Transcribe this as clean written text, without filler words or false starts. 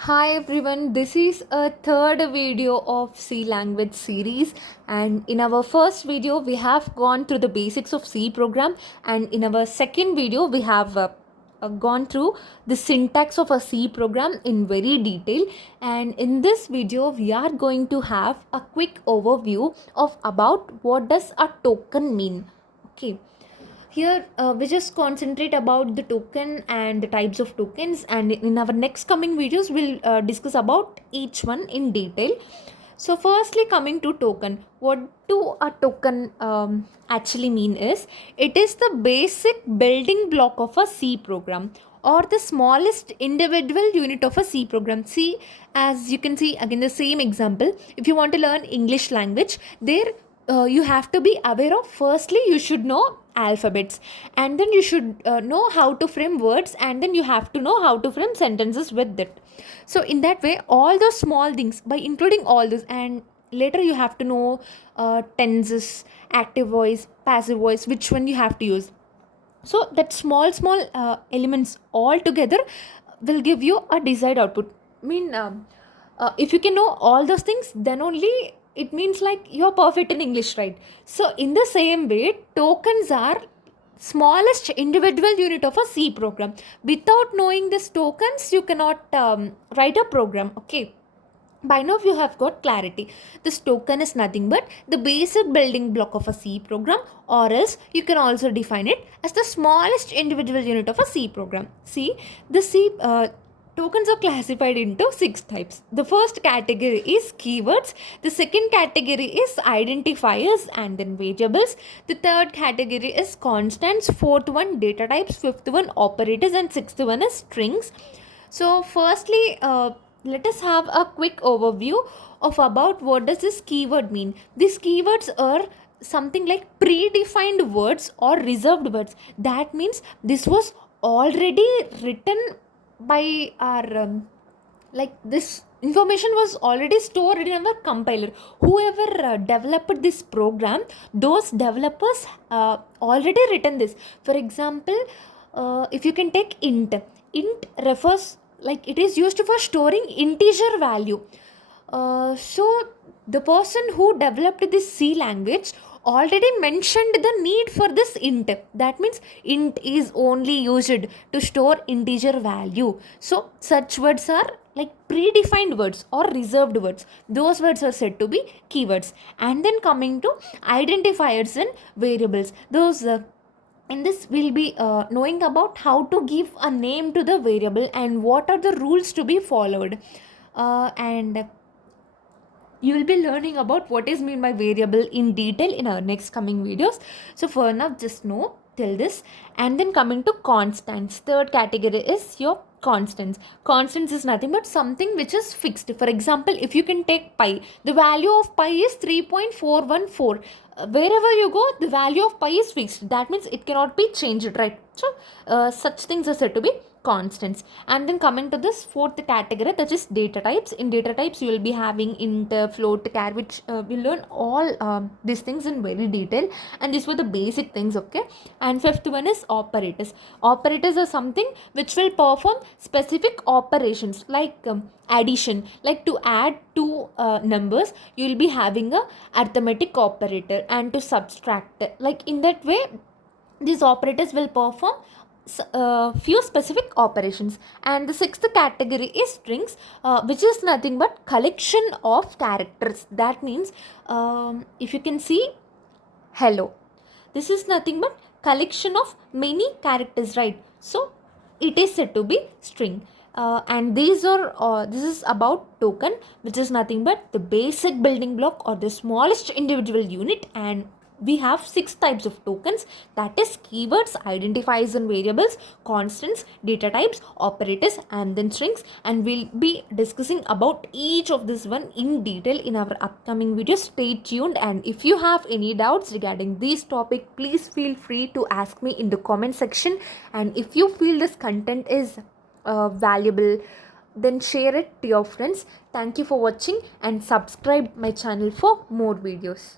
Hi everyone, this is a third video of C language series, and in our first video we have gone through the basics of C program, and in our second video we have gone through the syntax of a C program in very detail, and in this video we are going to have a quick overview of about what does a token mean. Okay, here we just concentrate about the token and the types of tokens, and in our next coming videos we'll discuss about each one in detail. So firstly, coming to token, what do a token actually mean is it is the basic building block of a C program, or the smallest individual unit of a C program. See, as you can see again the same example, if you want to learn English language, there you have to be aware of, firstly you should know alphabets, and then you should know how to frame words, and then you have to know how to frame sentences with it. So in that way, all those small things, by including all this, and later you have to know tenses, active voice, passive voice, which one you have to use. So that small elements all together will give you a desired output. I mean, if you can know all those things, then only it means like you're perfect in English, right? So in the same way, tokens are smallest individual unit of a C program. Without knowing these tokens, you cannot write a program. Okay, by now you have got clarity. This token is nothing but the basic building block of a C program, or else you can also define it as the smallest individual unit of a C program. See, the C tokens are classified into 6 types. The first category is keywords, the second category is identifiers and then variables, the third category is constants, fourth one data types, fifth one operators, and sixth one is strings. So firstly, let us have a quick overview of about what does this keyword mean. These keywords are something like predefined words or reserved words. That means this was already written by our like this information was already stored in our compiler. Whoever developed this program, those developers already written this. For example, if you can take int refers, like it is used for storing integer value. So the person who developed this C language already mentioned the need for this int. That means int is only used to store integer value. So such words are like predefined words or reserved words. Those words are said to be keywords. And then coming to identifiers and variables, those in this we'll be knowing about how to give a name to the variable and what are the rules to be followed, and you will be learning about what is mean by variable in detail in our next coming videos. So for now, just know till this. And then coming to constants, third category is your constants. Constants is nothing but something which is fixed. For example, if you can take pi, the value of pi is 3.414. Wherever you go, the value of pi is fixed. That means it cannot be changed, right? So such things are said to be constants. And then coming to this fourth category, that is data types. In data types you will be having int, float, char, which we learn all these things in very detail, and these were the basic things. Okay, and fifth one is operators. Operators are something which will perform specific operations like addition. Like to add two numbers, you will be having a arithmetic operator, and to subtract, like in that way these operators will perform few specific operations. And the sixth category is strings, which is nothing but collection of characters. That means if you can see hello, this is nothing but collection of many characters, right? So it is said to be string. And these are this is about token, which is nothing but the basic building block or the smallest individual unit. And we have 6 types of tokens, that is keywords, identifiers and variables, constants, data types, operators, and then strings. And we'll be discussing about each of this one in detail in our upcoming videos. Stay tuned, and if you have any doubts regarding this topic, please feel free to ask me in the comment section. And if you feel this content is valuable, then share it to your friends. Thank you for watching, and subscribe my channel for more videos.